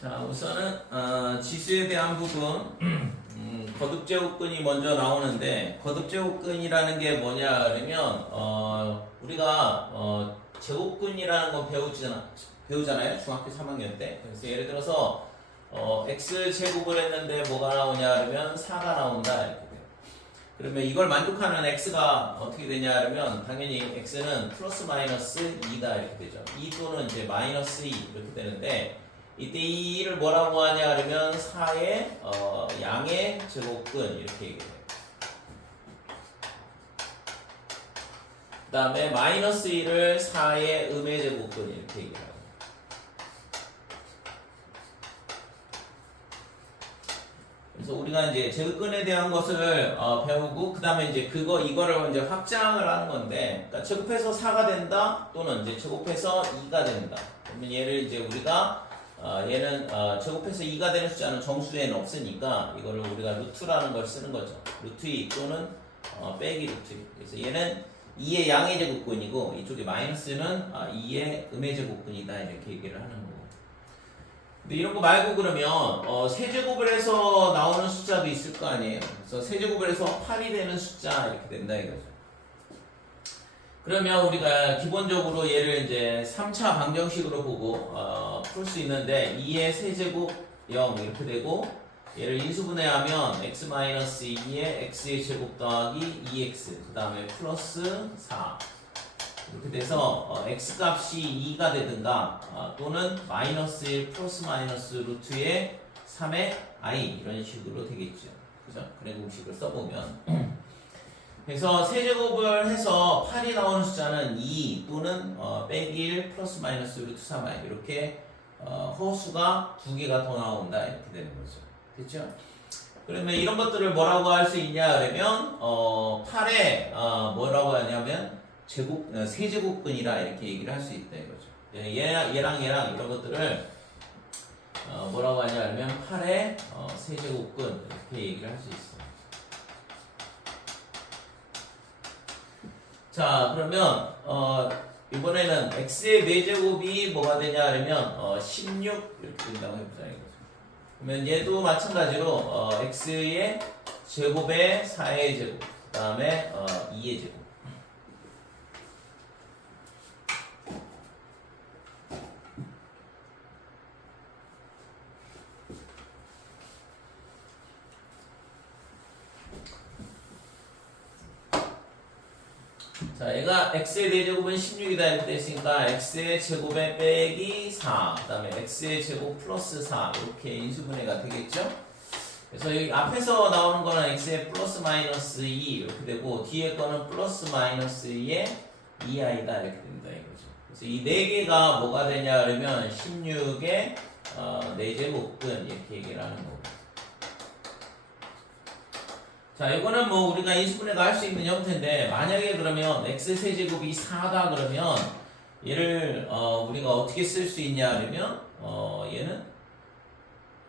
자, 우선은 지수에 대한 부분 거듭제곱근이 먼저 나오는데 거듭제곱근이라는 게 뭐냐 그러면 우리가 제곱근이라는 거 배우잖아요 중학교 3학년 때. 그래서 예를 들어서 x 제곱을 했는데 뭐가 나오냐 그러면 4가 나온다 이렇게 돼요. 그러면 이걸 만족하는 x가 어떻게 되냐 그러면 당연히 x는 플러스 마이너스 2다 이렇게 되죠. 2 또는 이제 마이너스 2 이렇게 되는데 이때 이 2를 뭐라고 하냐 그러면 4의 양의 제곱근 이렇게 얘기해요. 그 다음에 마이너스 1을 4의 음의 제곱근 이렇게 얘기해요. 그래서 우리가 이제 제곱근에 대한 것을 배우고 그 다음에 이제 이거를 이제 확장을 하는 건데, 그러니까 제곱해서 4가 된다 또는 이제 제곱해서 2가 된다. 그러면 얘를 이제 우리가 얘는 제곱해서 2가 되는 숫자는 정수에는 없으니까 이거를 우리가 루트라는 걸 쓰는 거죠. 루트 2 또는 빼기 루트 2. 그래서 얘는 2의 양의 제곱근이고 이쪽에 마이너스는 2의 음의 제곱근이다 이렇게 얘기를 하는 거고. 근데 이런 거 말고 그러면 세제곱을 해서 나오는 숫자도 있을 거 아니에요. 그래서 세제곱을 해서 8이 되는 숫자 이렇게 된다 이거죠. 그러면 우리가 기본적으로 얘를 이제 3차 방정식으로 보고 풀 수 있는데 2의 세제곱 0 이렇게 되고 얘를 인수분해하면 x-2의 x의 제곱 더하기 2x 그 다음에 플러스 4 이렇게 돼서 x값이 2가 되든가 또는 마이너스 1 플러스 마이너스 루트의 3의 i 이런 식으로 되겠죠. 그죠? 그래 공식을 써보면 그래서 세제곱을 해서 8이 나오는 숫자는 2 또는 빼기 1 플러스 마이너스 루트 3i 이렇게 허수가 2개가 더 나온다 이렇게 되는 거죠. 됐죠? 그러면 이런 것들을 뭐라고 할 수 있냐 그러면 8에 뭐라고 하냐면 세제곱근이라 이렇게 얘기를 할 수 있다 이거죠. 얘랑 이런 것들을 뭐라고 하냐 그러면 8의 세제곱근 이렇게 얘기를 할 수 있어요. 자, 그러면 이번에는 x의 4제곱이 뭐가 되냐 그러면 16 이렇게 된다고 해보자 이거죠. 그러면 얘도 마찬가지로 x의 제곱에 4의 제곱 그 다음에 2의 제곱. 자, 얘가 x의 4제곱은 16이다 이렇게 됐으니까 x의 제곱에 빼기 4, 그 다음에 x의 제곱 플러스 4 이렇게 인수분해가 되겠죠? 그래서 여기 앞에서 나오는 거는 x의 플러스 마이너스 2 이렇게 되고 뒤에 거는 플러스 마이너스 2의 2i다 이렇게 된다 이거죠. 그래서 이 4개가 뭐가 되냐 그러면 16의 4제곱근 이렇게 얘기를 하는 거고. 자, 이거는 뭐 우리가 인수분해가 할 수 있는 형태인데 만약에 그러면 x 세제곱이 4다 그러면 얘를 우리가 어떻게 쓸 수 있냐 그러면 얘는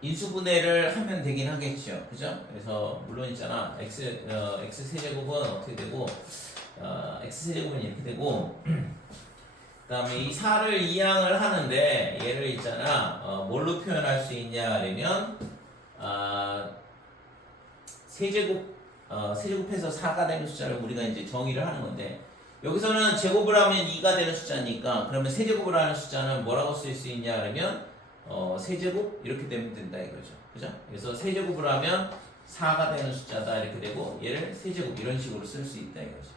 인수분해를 하면 되긴 하겠죠. 그죠? 그래서 물론 있잖아. x 세제곱은 어떻게 되고 x 세제곱은 이렇게 되고 그다음에 이 4를 이항을 하는데 얘를 있잖아. 뭘로 표현할 수 있냐 그러면 세제곱해서 4가 되는 숫자를 우리가 이제 정의를 하는 건데 여기서는 제곱을 하면 2가 되는 숫자니까 그러면 세제곱을 하는 숫자는 뭐라고 쓸 수 있냐 그러면 세제곱 이렇게 되면 된다 이거죠. 그죠? 그래서 세제곱을 하면 4가 되는 숫자다 이렇게 되고 얘를 세제곱 이런 식으로 쓸 수 있다 이거죠.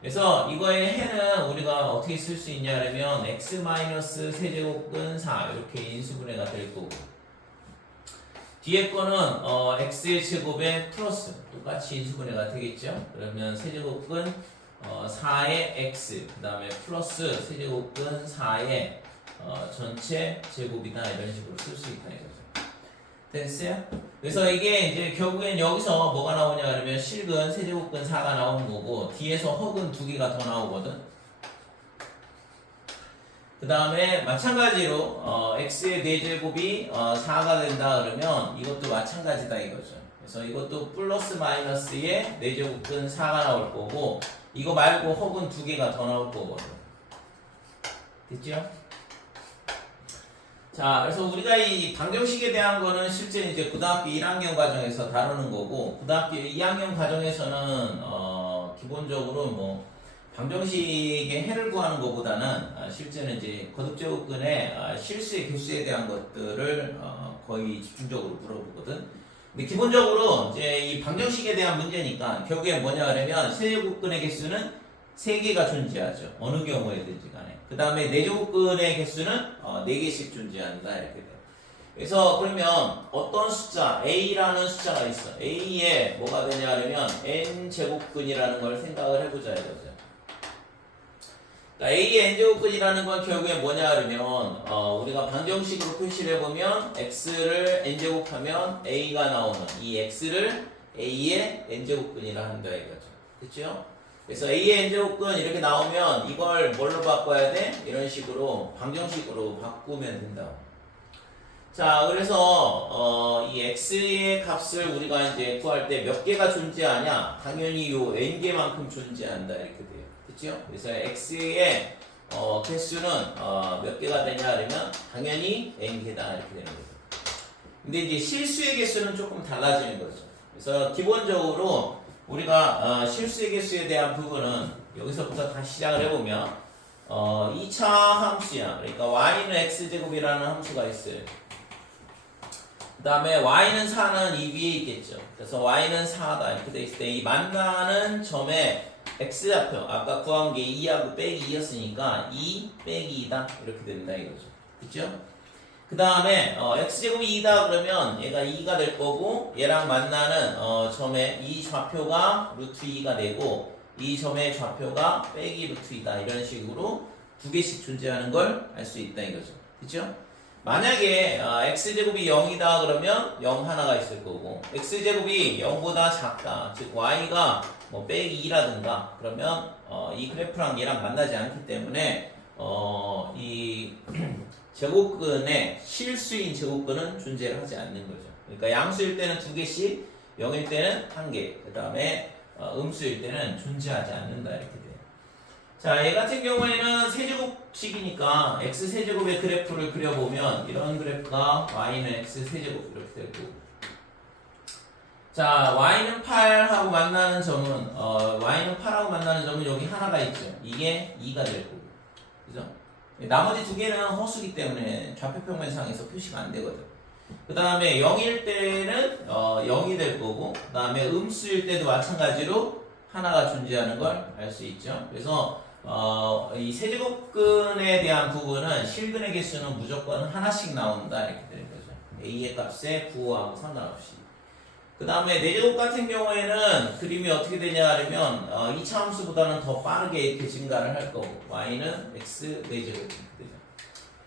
그래서 이거의 해는 우리가 어떻게 쓸 수 있냐 그러면 x 마이너스 세제곱근 4 이렇게 인수분해가 될 거고 뒤에 거는 x의 제곱에 플러스 똑같이 인수분해가 되겠죠. 그러면 세제곱근 4의 x 그 다음에 플러스 세제곱근 4의 전체 제곱이다 이런 식으로 쓸 수 있다 이거죠. 됐어요? 그래서 이게 이제 결국엔 여기서 뭐가 나오냐 그러면 실근 세제곱근 4가 나오는 거고 뒤에서 허근 2개가 더 나오거든. 그 다음에 마찬가지로 x의 4제곱이 4가 된다 그러면 이것도 마찬가지다 이거죠. 그래서 이것도 플러스 마이너스의 4제곱근 4가 나올 거고 이거 말고 허근 2개가 더 나올 거거든. 됐죠? 자, 그래서 우리가 이 방정식에 대한 거는 실제 이제 고등학교 1학년 과정에서 다루는 거고, 고등학교 2학년 과정에서는, 기본적으로 뭐, 방정식의 해를 구하는 것보다는, 실제는 이제 거듭제곱근의 실수의 개수에 대한 것들을, 거의 집중적으로 물어보거든. 근데 기본적으로 이제 이 방정식에 대한 문제니까, 결국에 뭐냐 그러면, 세제곱근의 개수는 3개가 존재하죠. 어느 경우에든지 간에. 그 다음에 내제곱근의 개수는 4개씩 존재한다. 이렇게 돼요. 그래서 그러면 어떤 숫자, A라는 숫자가 있어. A에 뭐가 되냐 하면 N제곱근이라는 걸 생각을 해보자 이거죠. 그러니까 A의 N제곱근이라는 건 결국에 뭐냐 하면 우리가 방정식으로 표시를 해보면 X를 N제곱하면 A가 나오는 이 X를 A의 N제곱근이라 한다 이거죠. 그렇죠? 그래서 A의 N제곱근 이렇게 나오면 이걸 뭘로 바꿔야 돼? 이런 식으로 방정식으로 바꾸면 된다. 자, 그래서 이 X의 값을 우리가 이제 구할 때 몇 개가 존재하냐? 당연히 요 N개만큼 존재한다 이렇게 돼요. 그렇죠? 그래서 X의 개수는 몇 개가 되냐 그러면 당연히 N개다 이렇게 되는 거죠. 근데 이제 실수의 개수는 조금 달라지는 거죠. 그래서 기본적으로 우리가 실수의 개수에 대한 부분은 여기서부터 다시 시작을 해보면 2차 함수야. 그러니까 y는 x제곱이라는 함수가 있어요. 그 다음에 y는 4는 이 위에 있겠죠. 그래서 y는 4다 이렇게 돼 있을 때 이 만나는 점에 x좌표 아까 구한 게 2하고 빼기 2였으니까 2 빼기 2다 이렇게 된다 이거죠. 그쵸? 그 다음에 x제곱이 2다 그러면 얘가 2가 될 거고 얘랑 만나는 점의 이 좌표가 루트 2가 되고 이 점의 좌표가 빼기 루트 2다 이런 식으로 두 개씩 존재하는 걸 알 수 있다 이거죠. 그쵸? 만약에 x제곱이 0이다 그러면 0 하나가 있을 거고 x제곱이 0보다 작다 즉 y가 뭐 빼기 2라든가 그러면 이 그래프랑 얘랑 만나지 않기 때문에 이 제곱근의 실수인 제곱근은 존재를 하지 않는 거죠. 그러니까 양수일 때는 2개씩, 0일 때는 1개, 그 다음에 음수일 때는 존재하지 않는다 이렇게 돼요. 자, 얘 같은 경우에는 세제곱식이니까 x 세제곱의 그래프를 그려보면 이런 그래프가 y는 x 세제곱 이렇게 되고, 자, y는 8하고 만나는 점은 y는 8하고 만나는 점은 여기 하나가 있죠. 이게 2가 될 거고, 그죠? 나머지 두 개는 허수기 때문에 좌표평면상에서 표시가 안 되거든. 그 다음에 0일 때는 0이 될 거고, 그 다음에 음수일 때도 마찬가지로 하나가 존재하는 걸 알 수 있죠. 그래서 이 세제곱근에 대한 부분은 실근의 개수는 무조건 하나씩 나온다 이렇게 되는 거죠. A의 값에 9하고 상관없이. 그 다음에 내제곱 같은 경우에는 그림이 어떻게 되냐 하면 2차 함수보다는 더 빠르게 이렇게 증가를 할 거고 y는 x 내제곱 되죠.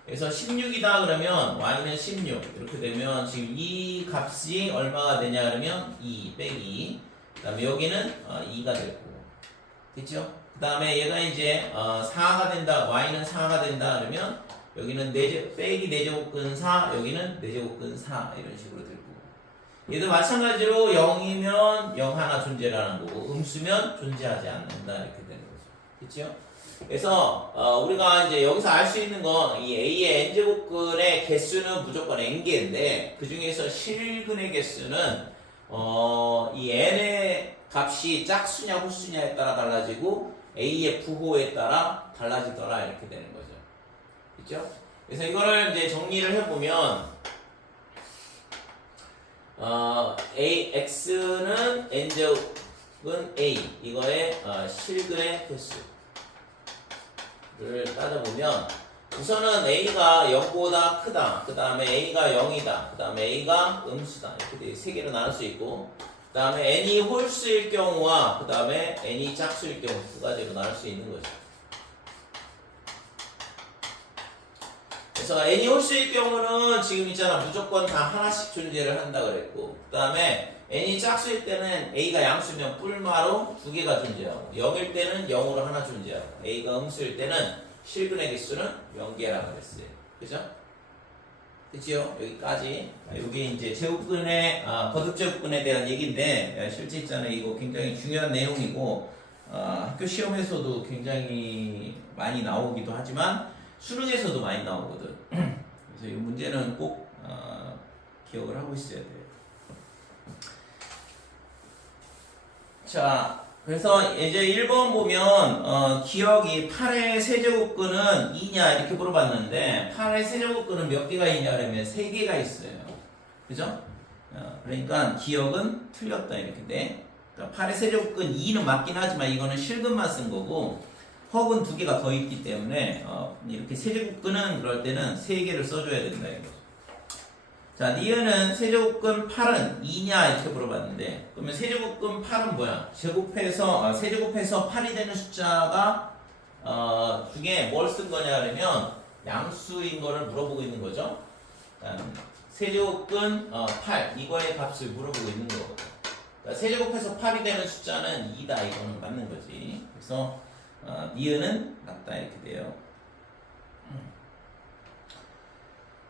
그래서 16이다 그러면 y는 16 이렇게 되면 지금 이 값이 얼마가 되냐 그러면 2 빼기 그 다음에 여기는 2가 될 거고 됐죠? 그 다음에 얘가 이제 4가 된다 y는 4가 된다 그러면 여기는 빼기 내제곱근 4 여기는 내제곱근 4 이런 식으로 될 거고 얘도 마찬가지로 0이면 0 하나 존재라는 거고 음수면 존재하지 않는다 이렇게 되는 거죠. 그렇죠? 그래서 우리가 이제 여기서 알 수 있는 건 이 A의 n제곱근의 개수는 무조건 n개인데 그 중에서 실근의 개수는 이 n의 값이 짝수냐 홀수냐에 따라 달라지고 A의 부호에 따라 달라지더라 이렇게 되는 거죠. 그렇죠? 그래서 이거를 이제 정리를 해보면 x는 n제곱은 a 이거의 실근의 개수를 따져보면 우선은 a가 0보다 크다 그 다음에 a가 0이다 그 다음에 a가 음수다 이렇게 세 개로 나눌 수 있고 그 다음에 n이 홀수일 경우와 그 다음에 n이 짝수일 경우 두 가지로 나눌 수 있는 거죠. 그래서 n이 홀수일 경우는 지금 있잖아 무조건 다 하나씩 존재를 한다 그랬고 그 다음에 n이 짝수일 때는 a가 양수면 뿔마로 두 개가 존재하고 0일 때는 0으로 하나 존재하고 a가 음수일 때는 실근의 개수는 0개라고 그랬어요. 그죠? 그치요? 여기까지 이게 이제 제곱근의 거듭제곱근에 대한 얘기인데 실제 있잖아요 이거 굉장히 중요한 내용이고 학교 시험에서도 굉장히 많이 나오기도 하지만 수능에서도 많이 나오거든. 그래서 이 문제는 꼭 기억을 하고 있어야 돼요. 자, 그래서 이제 1번 보면 기억이 8의 세제곱근은 2냐 이렇게 물어봤는데 8의 세제곱근은 몇 개가 있냐 그러면 3개가 있어요. 그죠? 그러니까 기억은 틀렸다 이렇게 돼. 그러니까 8의 세제곱근 2는 맞긴 하지만 이거는 실근만 쓴 거고 허근 2개가 더 있기 때문에 이렇게 세제곱근은 그럴 때는 3개를 써줘야 된다 이거죠. 자, 니은은 세제곱근 8은 2냐 이렇게 물어봤는데 그러면 세제곱근 8은 뭐야? 세제곱해서 8이 되는 숫자가 중에 뭘 쓴 거냐 그러면 양수인 거를 물어보고 있는 거죠. 세제곱근 8 이거의 값을 물어보고 있는 거거든요. 그러니까 세제곱해서 8이 되는 숫자는 2다 이거는 맞는 거지. 그래서 니은은 맞다 이렇게 돼요.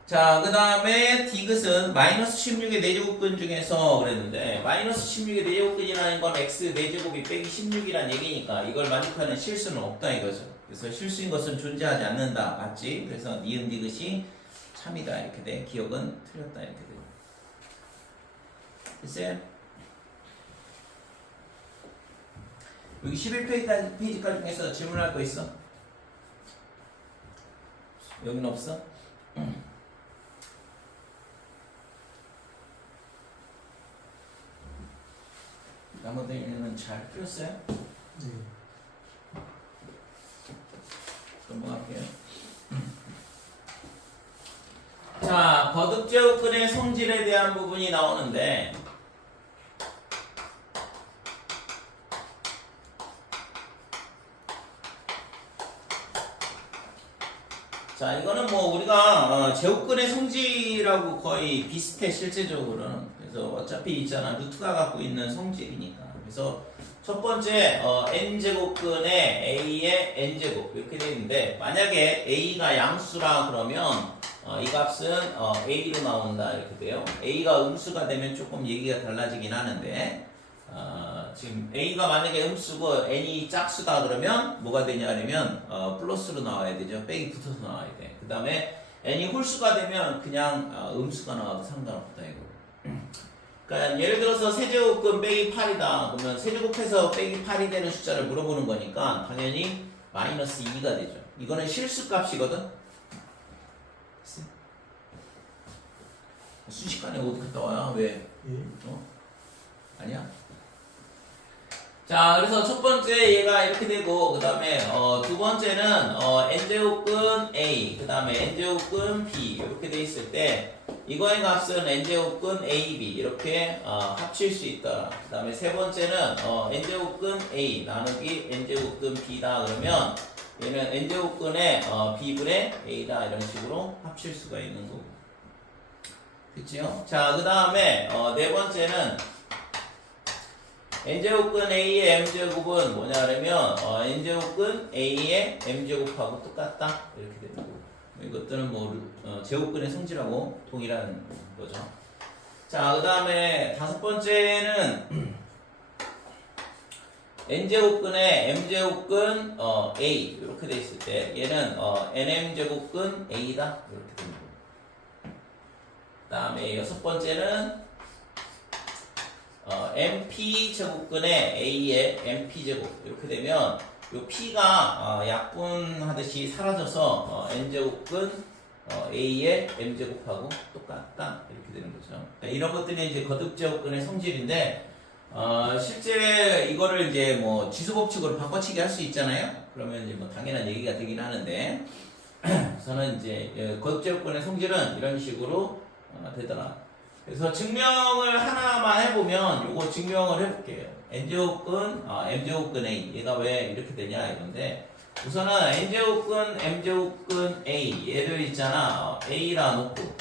자, 그 다음에 디귿은 마이너스 16의 4제곱근 중에서 그랬는데 마이너스 16의 4제곱근이라는 건 x 4제곱이 빼기 16이란 얘기니까 이걸 만족하는 실수는 없다 이거죠. 그래서 실수인 것은 존재하지 않는다. 맞지? 그래서 니은 디귿이 참이다 이렇게 돼. 기억은 틀렸다 이렇게 돼. 됐어요? 여기 11페이지까지 중에서 질문할 거 있어? 여기는 없어? 나머지는 잘 풀었어요? 네. 넘어갈게요. 자, 거듭제곱근의 성질에 대한 부분이 나오는데 자, 이거는 뭐 우리가 제곱근의 성질하고 거의 비슷해 실제적으로는. 그래서 어차피 있잖아 루트가 갖고 있는 성질이니까. 그래서 첫 번째 n제곱근의 a의 n제곱 이렇게 되어 있는데 만약에 a가 양수라 그러면 이 값은 a로 나온다 이렇게 돼요. a가 음수가 되면 조금 얘기가 달라지긴 하는데 지금 a가 만약에 음수고 n이 짝수다 그러면 뭐가 되냐 하면 플러스로 나와야 되죠. 빼기 붙어서 나와야 돼. 그 다음에 n이 홀수가 되면 그냥 음수가 나와도 상관없다 이거. 그러니까 예를 들어서 세제곱근 빼기 8이다 그러면 세제곱해서 빼기 8이 되는 숫자를 물어보는 거니까 당연히 마이너스 2가 되죠. 이거는 실수값이거든. 순식간에 어디 갔다 와요? 왜? 아니야? 자, 그래서 첫 번째 얘가 이렇게 되고 그 다음에 두 번째는 n제곱근 a 그 다음에 n제곱근 b 이렇게 돼 있을 때 이거의 값은 n제곱근 ab 이렇게 합칠 수 있다. 그 다음에 세 번째는 n제곱근 a 나누기 n제곱근 b다 그러면 얘는 n제곱근의 b분의 a다 이런 식으로 합칠 수가 있는 거고. 그치요? 자, 그 다음에 네 번째는 n제곱근 a의 m제곱은 뭐냐 그러면 n제곱근 a의 m제곱하고 똑같다 이렇게 되는 거고. 이것들은 뭐 제곱근의 성질하고 동일한 거죠. 자, 그 다음에 다섯 번째는 n제곱근의 m제곱근 a 이렇게 돼 있을 때 얘는 nm제곱근 a다 이렇게 되는 거고. 그 다음에 여섯 번째는 mp 제곱근의 a의 mp 제곱 이렇게 되면 요 p가 약분하듯이 사라져서 n제곱근 a의 m제곱하고 똑같다 이렇게 되는 거죠. 이런 것들이 이제 거듭제곱근의 성질인데 실제 이거를 이제 뭐 지수법칙으로 바꿔치기 할 수 있잖아요. 그러면 이제 뭐 당연한 얘기가 되긴 하는데 저는 이제 거듭제곱근의 성질은 이런 식으로 되더라. 그래서 증명을 하나만 해보면 요거 증명을 해볼게요. n제곱근 m제곱근 a 얘가 왜 이렇게 되냐 이건데 우선은 n제곱근 m제곱근 a 얘를 있잖아 a라 놓고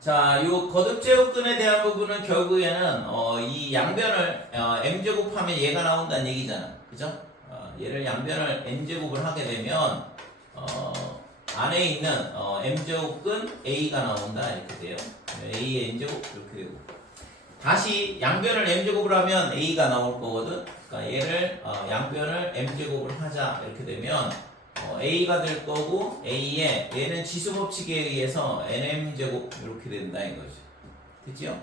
자, 요 거듭제곱근에 대한 부분은 결국에는 이 양변을 m제곱하면 얘가 나온다는 얘기잖아. 그죠? 얘를 양변을 n제곱을 하게 되면 안에 있는 m제곱근 a가 나온다 이렇게 돼요. a의 n제곱 이렇게 되고 다시 양변을 m제곱을 하면 a가 나올 거거든. 그러니까 얘를 양변을 m제곱을 하자 이렇게 되면 a가 될 거고 a에 얘는 지수 법칙에 의해서 nm제곱 이렇게 된다 이거죠. 됐죠?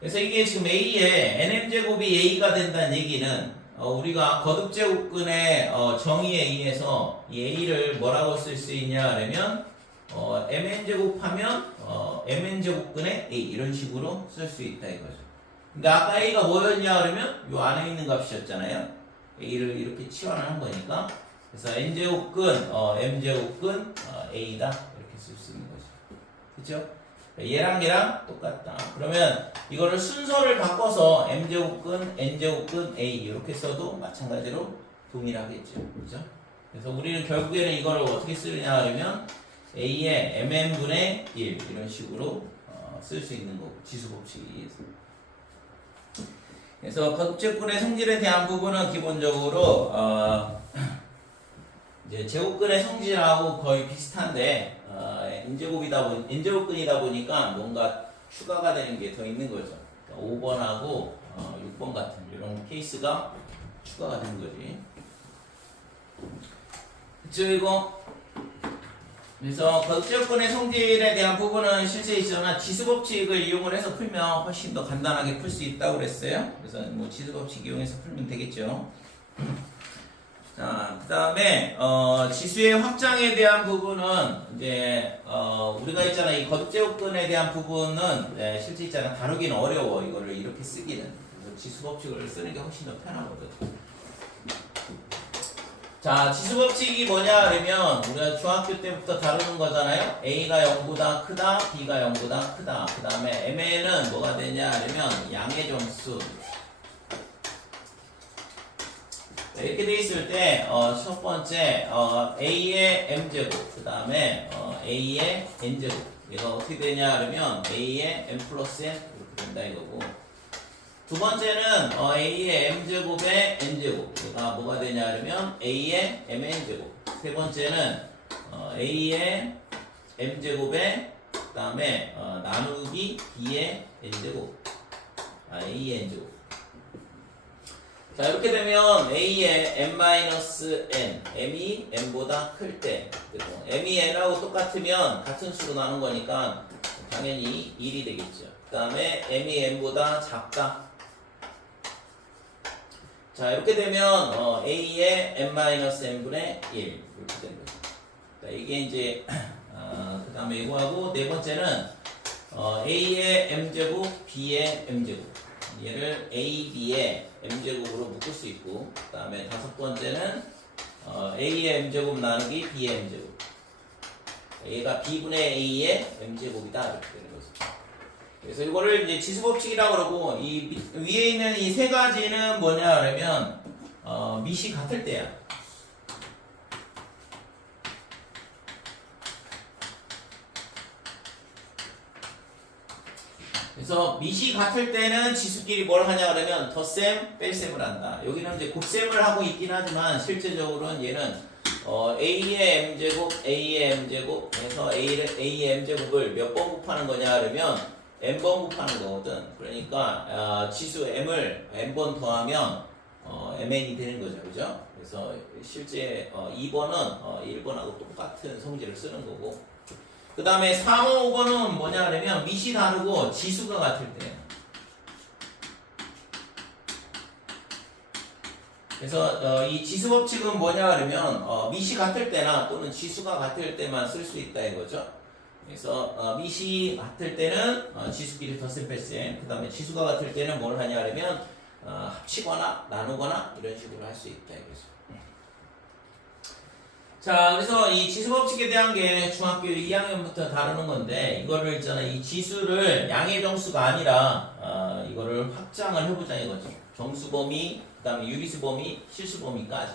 그래서 이게 지금 a에 nm제곱이 a가 된다는 얘기는 우리가 거듭제곱근의 정의에 의해서 이 a를 뭐라고 쓸 수 있냐 하면 mn제곱하면 mn제곱근의 a 이런 식으로 쓸 수 있다 이거죠. 그러니까 아까 a가 뭐였냐 그러면 요 안에 있는 값이었잖아요. a를 이렇게 치환하는 거니까 그래서 n제곱근 m제곱근 a다 이렇게 쓸 수 있는 거죠. 그렇죠? 얘랑 얘랑 똑같다. 그러면 이거를 순서를 바꿔서 m제곱근 n제곱근 a 이렇게 써도 마찬가지로 동일하겠죠. 그죠? 그래서 우리는 결국에는 이거를 어떻게 쓰느냐 하면 a의 mn분의 1 이런 식으로 쓸 수 있는 거고 지수 법칙에 의해서. 그래서 거듭제곱근의 성질에 대한 부분은 기본적으로 이제 제곱근의 성질하고 거의 비슷한데 n제곱근이다 보니까 뭔가 추가가 되는 게 더 있는 거죠. 5번하고 6번 같은 이런 케이스가 추가가 되는 거지. 그쵸 이거? 그래서 거듭제곱근의 성질에 대한 부분은 실제 있으나 지수법칙을 이용을 해서 풀면 훨씬 더 간단하게 풀 수 있다고 그랬어요. 그래서 뭐 지수법칙 이용해서 풀면 되겠죠. 자, 그 다음에 지수의 확장에 대한 부분은 이제 우리가 있잖아 이 거듭제곱근에 대한 부분은 실제 있잖아 다루기는 어려워 이거를 이렇게 쓰기는. 그래서 지수법칙을 쓰는 게 훨씬 더 편하거든. 자, 지수법칙이 뭐냐 그러면 우리가 중학교 때부터 다루는 거잖아요. a가 0보다 크다, b가 0보다 크다. 그 다음에 mn은 뭐가 되냐 그러면 양의 정수. 이렇게 돼 있을 때 첫 번째 a의 m제곱 그 다음에 a의 n제곱 얘가 어떻게 되냐 그러면 a의 m 플러스 n 이렇게 된다 이거고 두 번째는 a의 m제곱의 n제곱 얘가 뭐가 되냐 그러면 a의 mn제곱 세 번째는 a의 m제곱의 그 다음에 나누기 b의 n제곱 a의 n제곱. 자 이렇게 되면 a의 m-n m이 n보다 클 때 m이 n하고 똑같으면 같은 수로 나눈 거니까 당연히 1이 되겠죠. 그 다음에 m이 n보다 작다. 자 이렇게 되면 a의 n-n분의 1 이렇게 되는 거죠. 자, 이게 이제 그 다음에 이거하고 네 번째는 a의 m제곱 b의 m제곱 얘를 a, b의 m제곱으로 묶을 수 있고 그 다음에 다섯 번째는 a의 m제곱 나누기 b의 m제곱 얘가 b분의 a의 m제곱이다 이렇게 되는 거죠. 그래서 이거를 이제 지수법칙이라고 그러고 이 위에 있는 이 세 가지는 뭐냐 그러면 밑이 같을 때야. 그래서 밑이 같을 때는 지수끼리 뭘 하냐 그러면 덧셈, 뺄셈을 한다. 여기는 이제 곱셈을 하고 있긴 하지만 실제적으로는 얘는 a의 m제곱, a의 m제곱 해서 a의 m제곱을 몇 번 곱하는 거냐 그러면 n번 곱하는 거거든. 그러니까 지수 m을 n번 더하면 mn이 되는 거죠. 그죠? 그래서 실제 2번은 1번하고 똑같은 성질을 쓰는 거고 그 다음에 4번, 5번은 뭐냐 그러면 밑이 다르고 지수가 같을 때. 그래서 이 지수 법칙은 뭐냐 그러면 밑이 같을 때나 또는 지수가 같을 때만 쓸 수 있다 이거죠. 그래서 밑이 같을 때는 지수끼리 덧셈 뺄셈 그 다음에 지수가 같을 때는 뭘 하냐 그러면 합치거나 나누거나 이런 식으로 할 수 있다 이거죠. 자, 그래서 이 지수법칙에 대한 게 중학교 2학년부터 다루는 건데 이거를 있잖아 이 지수를 양의 정수가 아니라 이거를 확장을 해보자 이거죠. 정수 범위, 그 다음에 유리수 범위, 실수 범위까지.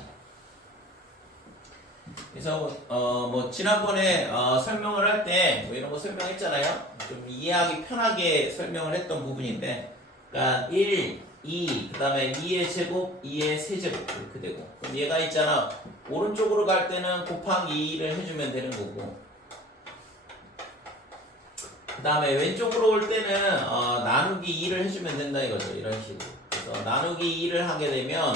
그래서 뭐 지난번에 설명을 할 때 뭐 이런 거 설명했잖아요. 좀 이해하기 편하게 설명을 했던 부분인데, 그러니까 1, 2, 그 다음에 2의 제곱, 2의 세제곱 이렇게 되고, 그럼 얘가 있잖아. 오른쪽으로 갈 때는 곱하기 2를 해주면 되는 거고, 그 다음에 왼쪽으로 올 때는 나누기 2를 해주면 된다 이거죠. 이런 식으로. 그래서 나누기 2를 하게 되면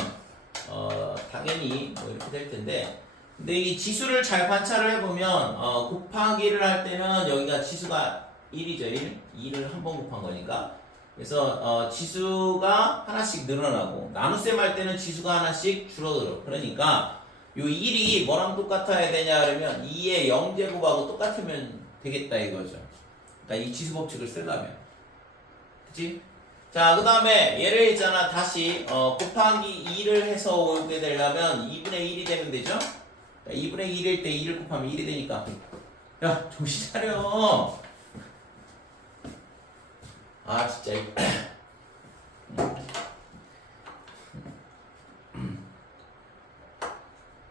당연히 뭐 이렇게 될 텐데, 근데 이 지수를 잘 관찰을 해보면 곱하기를 할 때는 여기가 지수가 1이죠. 2를 한 번 곱한 거니까. 그래서 지수가 하나씩 늘어나고 나눗셈 할 때는 지수가 하나씩 줄어들어. 그러니까 요 1이 뭐랑 똑같아야 되냐 그러면 2의 0제곱하고 똑같으면 되겠다 이거죠. 그러니까 이 지수 법칙을 쓰려면. 그치? 자, 그 다음에 얘를 있잖아. 다시 곱하기 2를 해서 오게 되려면 2분의 1이 되면 되죠? 2분의 1일 때 2를 곱하면 1이 되니까. 야, 정신 차려. 아, 진짜.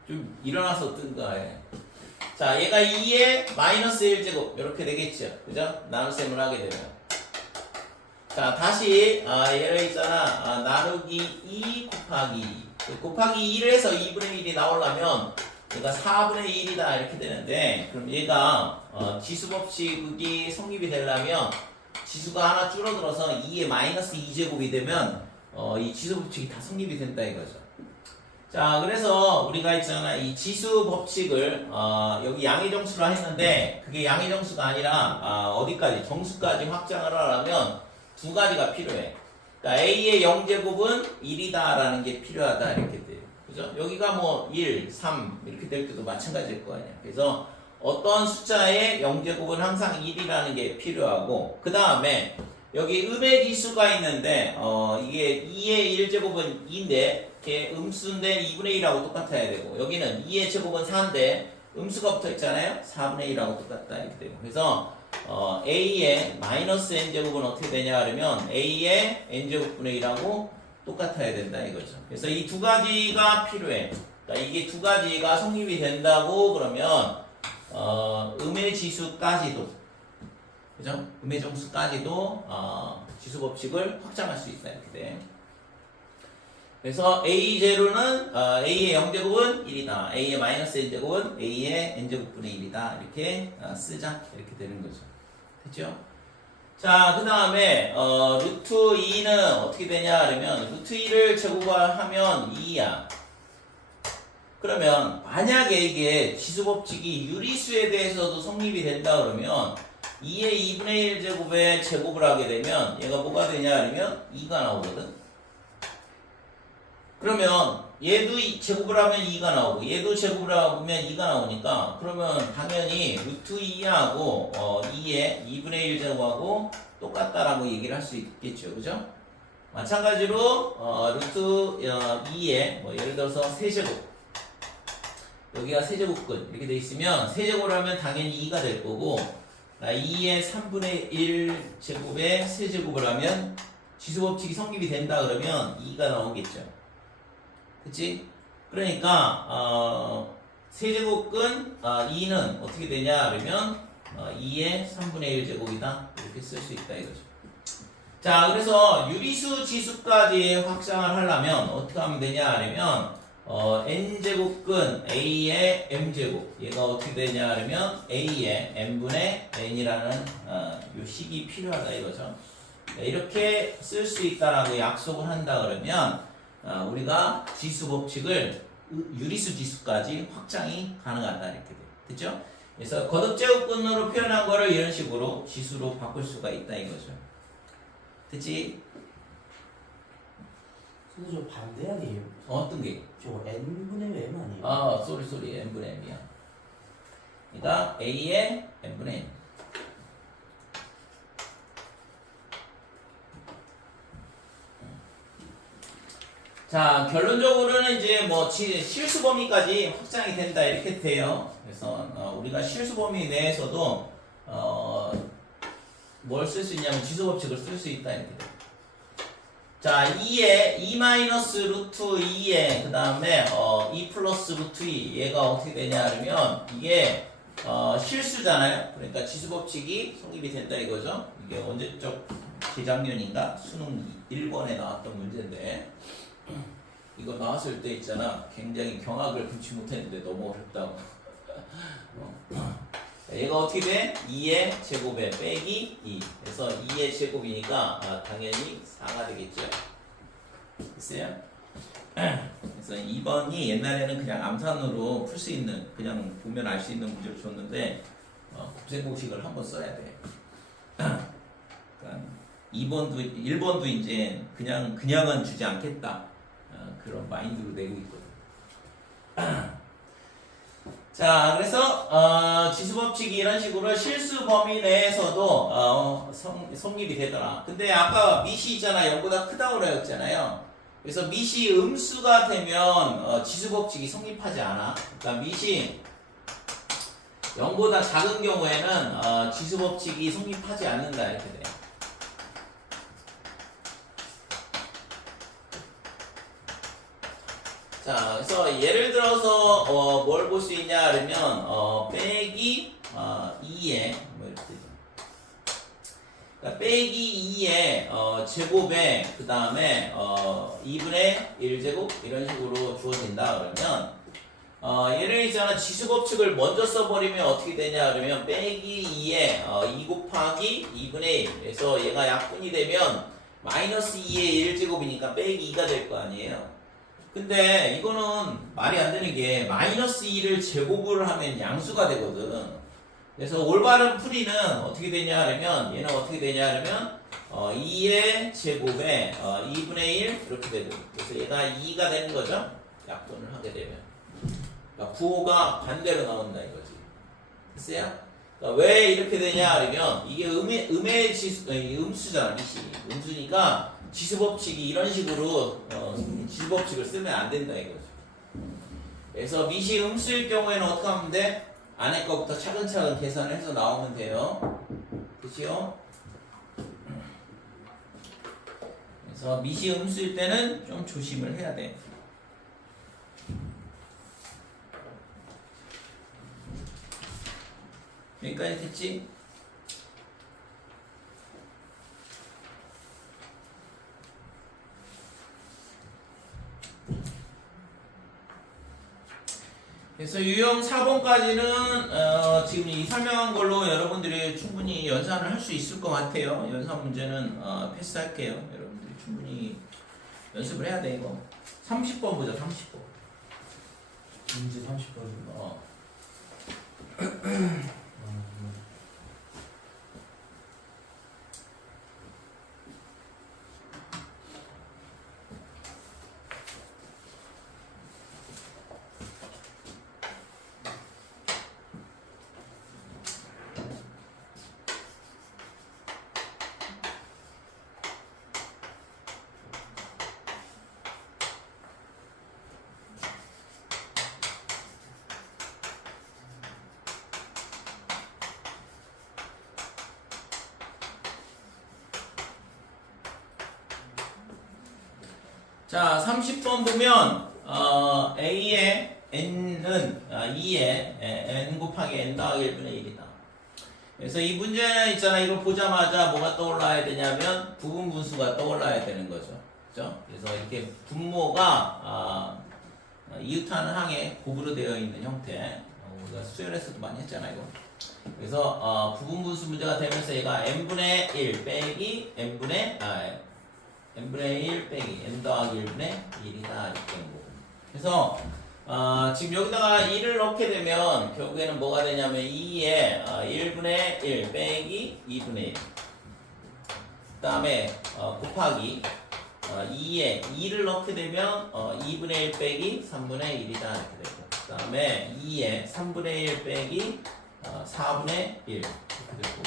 좀 일어나서 뜬다 해. 자, 얘가 2의 마이너스 1제곱 이렇게 되겠죠. 그죠? 나눗셈을 하게 되면. 자, 다시 얘를 있잖아. 나누기 2 곱하기 2. 곱하기 2를 해서 2분의 1이 나오려면 얘가 4분의 1이다 이렇게 되는데, 그럼 얘가 지수 법칙이 성립이 되려면 지수가 하나 줄어들어서 2의 마이너스 2제곱이 되면 이 지수 법칙이 다 성립이 된다 이거죠. 자, 그래서 우리가 있잖아. 이 지수 법칙을 여기 양의 정수라 했는데 그게 양의 정수가 아니라 어디까지? 정수까지 확장을 하려면 두 가지가 필요해. 그러니까 A의 0제곱은 1이다라는 게 필요하다 이렇게 돼요. 그죠? 여기가 뭐 1, 3 이렇게 될 때도 마찬가지일 거 아니야. 그래서 어떤 숫자의 0제곱은 항상 1이라는 게 필요하고, 그 다음에 여기 음의 지수가 있는데 이게 2의 1제곱은 2인데 이게 음수인데 2분의 1하고 똑같아야 되고, 여기는 2의 제곱은 4인데 음수가 붙어 있잖아요. 4분의 1하고 똑같다 이렇게 되고. 그래서 A의 마이너스 n제곱은 어떻게 되냐 그러면 A의 n제곱분의 1하고 똑같아야 된다 이거죠. 그래서 이 두 가지가 필요해. 그러니까 이게 두 가지가 성립이 된다고 그러면 음의 지수까지도, 그죠? 음의 정수까지도 지수 법칙을 확장할 수 있다 이렇게 돼. 그래서 A0는 A의 0제곱은 1이다. A의 마이너스 n제곱은 A의 n제곱분의 1이다. 이렇게 쓰자. 이렇게 되는 거죠. 됐죠? 자, 그 다음에 루트 2는 어떻게 되냐 그러면 루트 2를 제곱하면 2야. 그러면 만약에 이게 지수법칙이 유리수에 대해서도 성립이 된다 그러면 2의 2분의 1제곱에 제곱을 하게 되면 얘가 뭐가 되냐 그러면 2가 나오거든. 그러면 얘도 제곱을 하면 2가 나오고 얘도 제곱을 하면 2가 나오니까, 그러면 당연히 루트 2하고 2의 2분의 1제곱하고 똑같다라고 얘기를 할 수 있겠죠. 그죠? 마찬가지로 루트 2의 뭐 예를 들어서 세제곱, 여기가 세제곱근 이렇게 돼 있으면 세제곱을 하면 당연히 2가 될 거고, 2의 3분의 1제곱에 세제곱을 하면 지수법칙이 성립이 된다 그러면 2가 나오겠죠. 그치? 그러니까 세제곱근 2는 어떻게 되냐 그러면 2의 3분의 1제곱이다 이렇게 쓸 수 있다 이거죠. 자, 그래서 유리수 지수까지 확장을 하려면 어떻게 하면 되냐 그러면 n제곱근 A의 m제곱, 얘가 어떻게 되냐 그러면 A의 n분의 n이라는 요 식이 필요하다 이거죠. 이렇게 쓸 수 있다라고 약속을 한다 그러면 우리가 지수 법칙을 유리수 지수까지 확장이 가능하다 이렇게 돼. 됐죠? 그래서 거듭제곱근으로 표현한 거를 이런 식으로 지수로 바꿀 수가 있다 이거죠. 됐지? 근데 저 반대 아니에요? 어떤 게? 저 n분의 m 아니에요? 쏘리 n분의 m이야. 그러니까 a의 n분의 m. 자, 결론적으로는 이제 뭐 실수 범위까지 확장이 된다 이렇게 돼요. 그래서 우리가 실수 범위 내에서도 뭘 쓸 수 있냐면 지수 법칙을 쓸 수 있다 이렇게 돼요. 자, 2에 2 마이너스 루트 2에 그 다음에 2 플러스 루트 2, 얘가 어떻게 되냐 그러면 이게 실수잖아요. 그러니까 지수 법칙이 성립이 된다 이거죠. 이게 언제적 재작년인가 수능 1번에 나왔던 문제인데, 이거 나왔을 때 있잖아, 굉장히 경악을 금치 못했는데 너무 어렵다고. 얘가 어떻게 돼? 2의 제곱에 빼기 2. 그래서 2의 제곱이니까 당연히 4가 되겠죠. 됐어요? 그래서 2번이 옛날에는 그냥 암산으로 풀 수 있는, 그냥 보면 알 수 있는 문제를 줬는데 곱셈공식을 한번 써야 돼. 그러니까 1번도 이제 그냥은 주지 않겠다. 그런 마인드로 내고 있거든. 자, 그래서 지수법칙이 이런 식으로 실수 범위 내에서도 성립이 되더라. 근데 아까 미시 있잖아, 0보다 크다고 그랬잖아요. 그래서 미시 음수가 되면 지수법칙이 성립하지 않아. 그러니까 미시 0보다 작은 경우에는 지수법칙이 성립하지 않는다 이렇게 돼. 자, 그래서 예를 들어서 뭘 볼 수 있냐 그러면 빼기 2에 뭐 이렇게 되죠. 그러니까 빼기 2의 제곱에 그 다음에 2분의 1제곱 이런 식으로 주어진다 그러면 얘를 있잖아 지수법칙을 먼저 써버리면 어떻게 되냐 그러면 빼기 2에 2 곱하기 2분의 1 그래서 얘가 약분이 되면 마이너스 2의 1제곱이니까 빼기 2가 될 거 아니에요. 근데 이거는 말이 안 되는 게 마이너스 2를 제곱을 하면 양수가 되거든. 그래서 올바른 풀이는 어떻게 되냐 하면 얘는 어떻게 되냐 하면 2의 제곱에 2분의 1 이렇게 되고 그래서 얘가 2가 되는 거죠. 약분을 하게 되면 그러니까 부호가 반대로 나온다 이거지. 됐어요? 그러니까 왜 이렇게 되냐 하면 이게 음의 지수 음수잖아. 미시 음수니까 지수법칙이 이런 식으로 지수법칙을 쓰면 안 된다 이거죠. 그래서 미시 음수일 경우에는 어떻게 하면 돼? 안에 거부터 차근차근 계산을 해서 나오면 돼요. 그치요? 그래서 미시 음수일 때는 좀 조심을 해야 돼. 여기까지 됐지? 그래서 유형 4번까지는 지금 이 설명한 걸로 여러분들이 충분히 연산을 할 수 있을 것 같아요. 연산 문제는 패스할게요. 여러분들이 충분히 연습을 해야 돼 이거. 30번 보자. 30번. 문제 30번이요. 자, 30번 보면 A의 N은 2의 N 곱하기 N 더하기 1분의 1이다. 그래서 이 문제는 있잖아. 이거 보자마자 뭐가 떠올라야 되냐면 부분분수가 떠올라야 되는 거죠. 그죠? 그래서 이렇게 분모가 이웃하는 항에 곱으로 되어 있는 형태. 우리가 수열에서도 많이 했잖아 이거. 그래서 부분분수 문제가 되면서 얘가 N분의 1 빼기 N분의 1 빼기 N 더하기 1분의 1이다 이렇게 되는 거고. 그래서 지금 여기다가 1을 넣게 되면 결국에는 뭐가 되냐면 2에 1분의 1 빼기 2분의 1 그 다음에 곱하기 2에 2를 넣게 되면 2분의 1 빼기 3분의 1이다 이렇게 되고 그 다음에 2에 3분의 1 빼기 4분의 1 이렇게 되고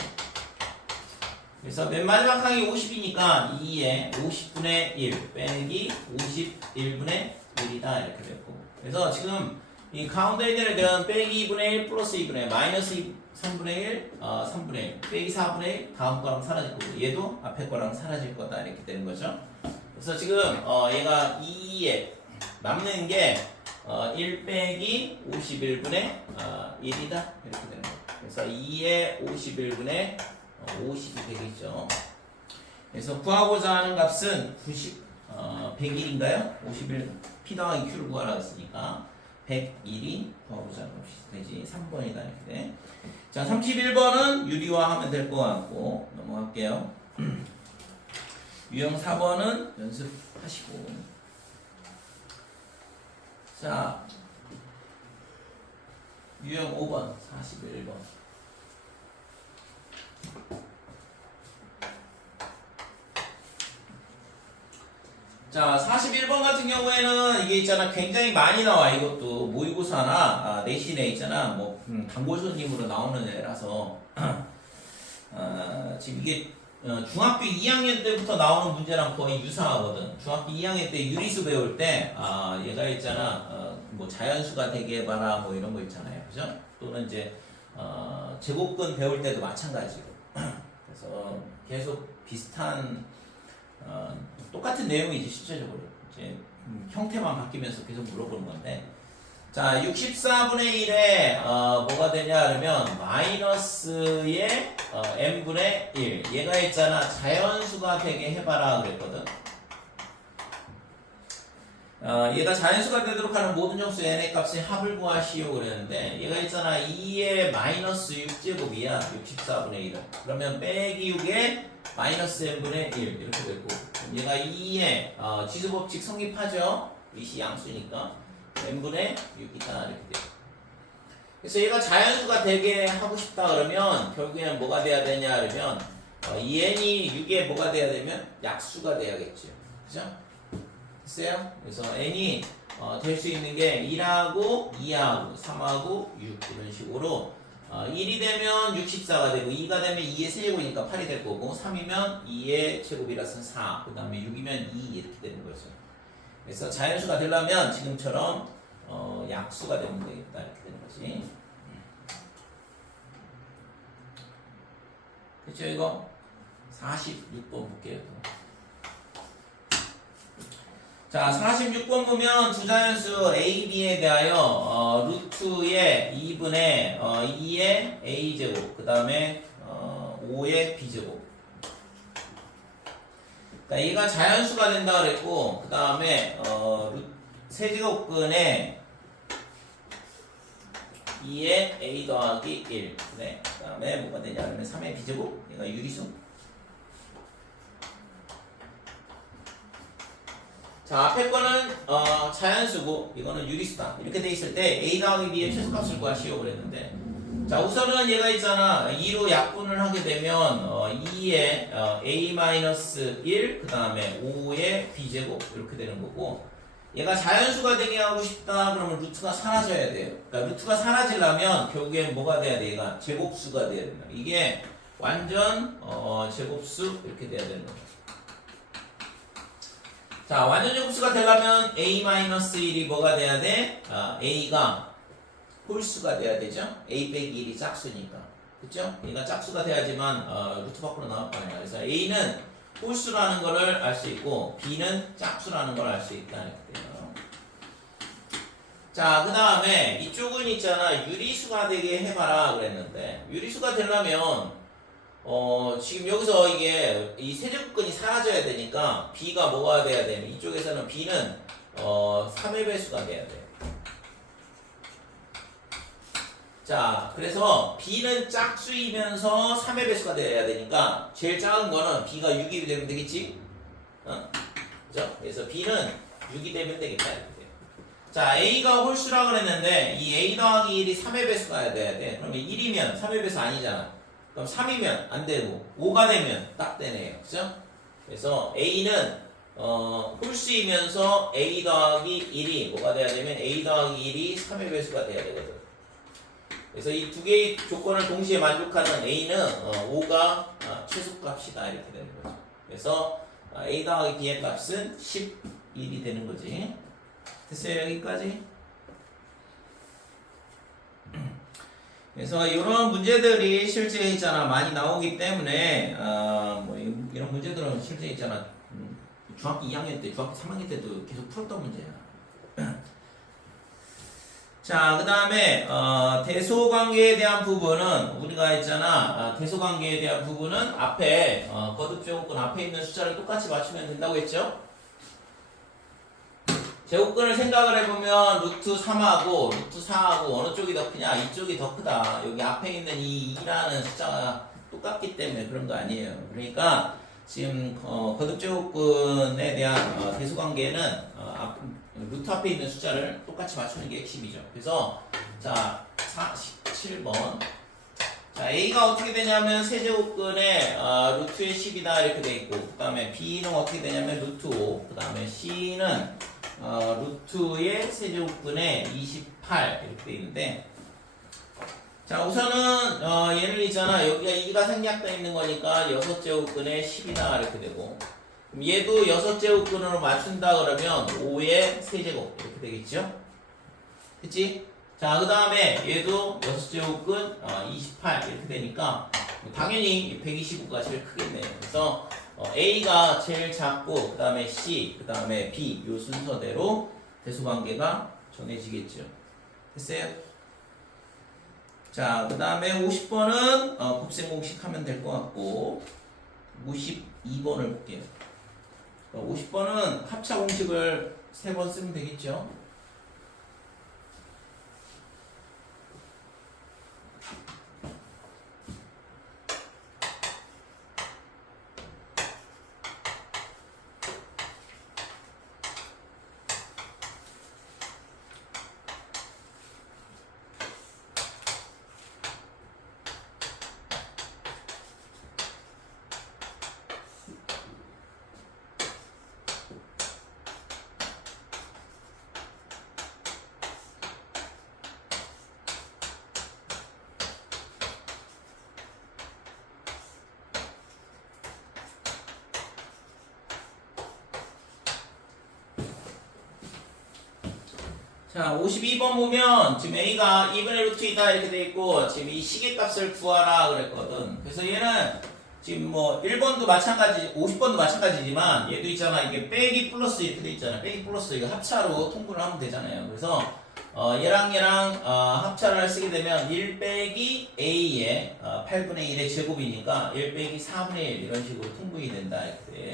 그래서 맨 마지막 항이 50이니까 2에 50분의 1 빼기 51분의 1이다 이렇게 됐고 그래서 지금 이 가운데 있는 애들은 빼기 2분의 1 플러스 2분의 1 마이너스 3분의 1 3분의 1 빼기 4분의 1 다음 거랑 사라질 거고 얘도 앞에 거랑 사라질 거다 이렇게 되는 거죠. 그래서 지금 얘가 2에 남는 게 1 빼기 51분의 1이다 이렇게 되는 거예요. 그래서 2에 51분의 50이 되겠죠. 그래서 구하고자 하는 값은 100일인가요? 51 P 더하기 Q를 구하라 했으니까 101이 구하고자 하는 값이 되지. 3번이다 이렇게 돼. 자 31번은 유리화 하면 될 것 같고 넘어갈게요. 유형 4번은 연습하시고 자, 유형 5번, 41번. 자, 41번 같은 경우에는 이게 있잖아. 굉장히 많이 나와. 이것도 모의고사나 내신에 있잖아. 뭐, 단골 손님으로 나오는 애라서. 지금 이게 중학교 2학년 때부터 나오는 문제랑 거의 유사하거든. 중학교 2학년 때 유리수 배울 때, 얘가 있잖아. 뭐 자연수가 되게 해봐라. 뭐 이런 거 있잖아요. 그죠? 또는 이제, 제곱근 배울 때도 마찬가지고. 그래서 계속 비슷한, 똑같은 내용이지, 실제적으로. 이제, 형태만 바뀌면서 계속 물어보는 건데. 자, 64분의 1에, 뭐가 되냐, 그러면, 마이너스의, n분의 1. 얘가 있잖아, 자연수가 되게 해봐라, 그랬거든. 얘가 자연수가 되도록 하는 모든 정수 n의 값의 합을 구하시오, 그랬는데, 얘가 있잖아, 2의 마이너스 6제곱이야, 64분의 1은. 그러면 빼기 6에 마이너스 n분의 1. 이렇게 되고, 얘가 2의, 지수법칙 성립하죠? 위시 양수니까. n분의 6이다 이렇게 돼요. 그래서 얘가 자연수가 되게 하고 싶다 그러면 결국에는 뭐가 돼야 되냐 그러면 이 n이 6에 뭐가 돼야 되면 약수가 돼야겠죠. 그죠? 됐어요? 그래서 n이 될 수 있는 게 1하고 2하고 3하고 6 이런 식으로 1이 되면 64가 되고 2가 되면 2의 세제곱이니까 8이 될 거고 3이면 2의 제곱이라서 4 그 다음에 6이면 2 이렇게 되는 거죠. 그래서 자연수가 되려면 지금처럼 약수가 되면 되겠다 이렇게 되는 거지. 그쵸 이거? 46번 볼게요. 자 46번 보면 두 자연수 A, B에 대하여 루트의 2분의 2의 A제곱 그 다음에 5의 B제곱 그러니까 얘가 자연수가 된다 그랬고 그 다음에 세제곱근에 2의 a 더하기 1 네. 그 다음에 뭐가 되냐 그러면 3의 b제곱 얘가 유리수 자 앞에 거는 자연수고 이거는 유리수다 이렇게 돼 있을 때 a 더하기 b의 최소값을 구하시오 그랬는데 자 우선은 얘가 있잖아 2로 약분을 하게 되면 2의 a-1 그 다음에 5의 b제곱 이렇게 되는 거고 얘가 자연수가 되게 하고 싶다 그러면 루트가 사라져야 돼요. 그러니까 루트가 사라지려면 결국엔 뭐가 돼야 돼? 얘가 제곱수가 돼야 된다. 이게 완전 제곱수 이렇게 돼야 되는 거죠. 자 완전 제곱수가 되려면 a-1이 뭐가 돼야 돼? a가 홀수가 돼야 되죠? a 빼기 1이 짝수니까. 그쵸? 얘가 짝수가 돼야지만 루트 밖으로 나올 거 아니야. 그래서 a는 홀수라는 거를 알 수 있고 b는 짝수라는 걸 알 수 있다. 이렇게 돼요. 자, 그 다음에 이쪽은 있잖아. 유리수가 되게 해봐라 그랬는데 유리수가 되려면 지금 여기서 이게 이 세제곱근이 사라져야 되니까 b가 뭐가 돼야 되면 이쪽에서는 b는 3의 배수가 돼야 돼요. 자, 그래서 b는 짝수이면서 3의 배수가 돼야 되니까 제일 작은 거는 b가 6이 되면 되겠지? 그죠? 그래서 b는 6이 되면 되겠다. 이렇게 돼요. 자, a가 홀수라 그랬는데 이 a 더하기 1이 3의 배수가 돼야 돼. 그러면 1이면 3의 배수 아니잖아. 그럼 3이면 안 되고 5가 되면 딱 되네요. 그죠? 그래서 a는 홀수이면서 a 더하기 1이 뭐가 돼야 되면 a 더하기 1이 3의 배수가 돼야 되거든. 그래서 이 두 개의 조건을 동시에 만족하는 A는 5가 최소값이다 이렇게 되는 거죠. 그래서 A 더하기 B의 값은 11이 되는 거지. 됐어요 여기까지? 그래서 이런 문제들이 실제 있잖아 많이 나오기 때문에 뭐 이런 문제들은 실제 있잖아 중학교 2학년 때, 중학교 3학년 때도 계속 풀었던 문제야. 자, 그 다음에 대소관계에 대한 부분은 우리가 있잖아 대소관계에 대한 부분은 앞에 거듭제곱근 앞에 있는 숫자를 똑같이 맞추면 된다고 했죠? 제곱근을 생각을 해보면 루트 3하고 루트 4하고 어느 쪽이 더 크냐? 이쪽이 더 크다. 여기 앞에 있는 이 2라는 숫자가 똑같기 때문에 그런 거 아니에요. 그러니까 지금 거듭제곱근에 대한 대소관계는 루트 앞에 있는 숫자를 똑같이 맞추는 게 핵심이죠. 그래서 자 7번 자 A가 어떻게 되냐면 세제곱근의 루트의 10이다 이렇게 돼 있고 그 다음에 B는 어떻게 되냐면 루트 5 그 다음에 C는 루트의 세제곱근의 28 이렇게 돼 있는데 자 우선은 얘는 있잖아 여기가 2가 생략되어 있는 거니까 6제곱근의 10이다 이렇게 되고 그럼 얘도 6제곱근으로 맞춘다 그러면 5의 세제곱 이렇게 되겠죠? 그치? 자, 그 다음에 얘도 6제곱근 28 이렇게 되니까 당연히 125가 제일 크겠네요. 그래서 A가 제일 작고 그 다음에 C, 그 다음에 B 요 순서대로 대수관계가 정해지겠죠. 됐어요? 자, 그 다음에 50번은 곱셈 공식 하면 될 것 같고 52번을 볼게요. 50번은 합차 공식을 3번 쓰면 되겠죠. 자, 52번 보면 지금 A가 2분의 루트 2다 이렇게 돼 있고 지금 이 시계값을 구하라 그랬거든. 그래서 얘는 지금 뭐 1번도 마찬가지, 50번도 마찬가지지만 얘도 있잖아. 이게 빼기 플러스 이렇게 돼 있잖아. 빼기 플러스 이거 합차로 통분을 하면 되잖아요. 그래서 얘랑 합차를 쓰게 되면 1 빼기 A의 8분의 1의 제곱이니까 1 빼기 4분의 1 이런 식으로 통분이 된다 이렇게.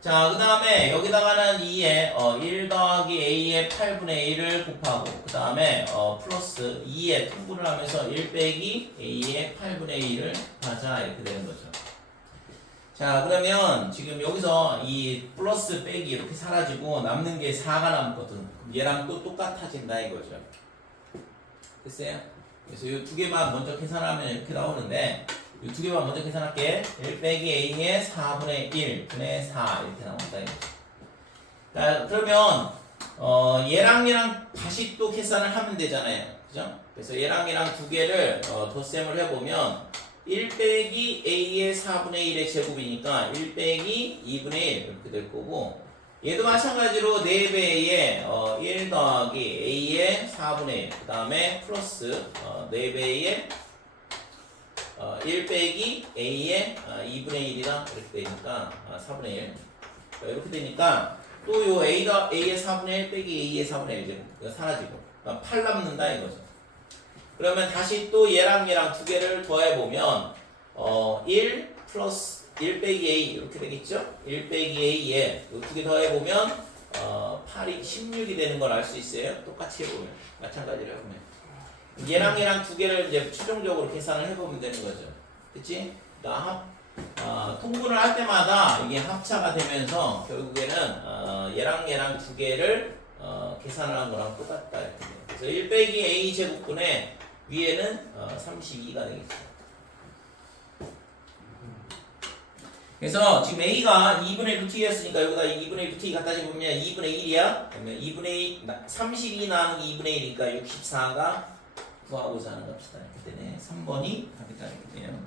자, 그 다음에 여기다가는 2에 1 더하기 A의 8분의 1을 곱하고 그 다음에 플러스 2에 통분을 하면서 1 빼기 A의 8분의 1을 하자 이렇게 되는 거죠. 자, 그러면 지금 여기서 이 플러스 빼기 이렇게 사라지고 남는 게 4가 남거든. 그럼 얘랑 또 똑같아진다 이거죠. 됐어요? 그래서 이 두 개만 먼저 계산하면 이렇게 나오는데 이 두 개만 먼저 계산할게. 1 빼기 A의 4분의 1 분의 4 이렇게 나온다. 자, 그러면 얘랑 다시 또 계산을 하면 되잖아요. 그죠? 그래서 얘랑 두 개를 덧셈을 해보면 1 빼기 A의 4분의 1의 제곱이니까 1 빼기 2분의 1 이렇게 될 거고 얘도 마찬가지로 4배의 1 더하기 A의 4분의 1 그 다음에 플러스 4배의 1 빼기 A의 2분의 1이다 이렇게 되니까 4분의 1 이렇게 되니까 또 요 A의 4분의 1 빼기 A의 4분의 1 이거 사라지고 8 남는다 이거죠. 그러면 다시 또 얘랑 두 개를 더해보면 1 플러스 1 빼기 A 이렇게 되겠죠? 1 빼기 A에 이 두 개 더해보면 8이 16이 되는 걸 알 수 있어요. 똑같이 해보면 마찬가지로 해보면 얘랑 두 개를 이제 최종적으로 계산을 해보면 되는 거죠. 그치? 그러니까 통분을 할 때마다 이게 합차가 되면서 결국에는 얘랑 두 개를 계산을 한 거랑 똑같다. 이렇게 돼요. 그래서 1 빼기 A 제곱분의 위에는 32가 되겠죠. 그래서 지금 A가 2분의 루트 2였으니까 여기다 2분의 루트 2 갖다 집으면 2분의 1이야. 그러면 2분의 2, 32 나누기 2분의 1이니까 64가 구하고자 하는 값이다. 이렇게 되네. 3번이 답이다. 이렇게 돼요.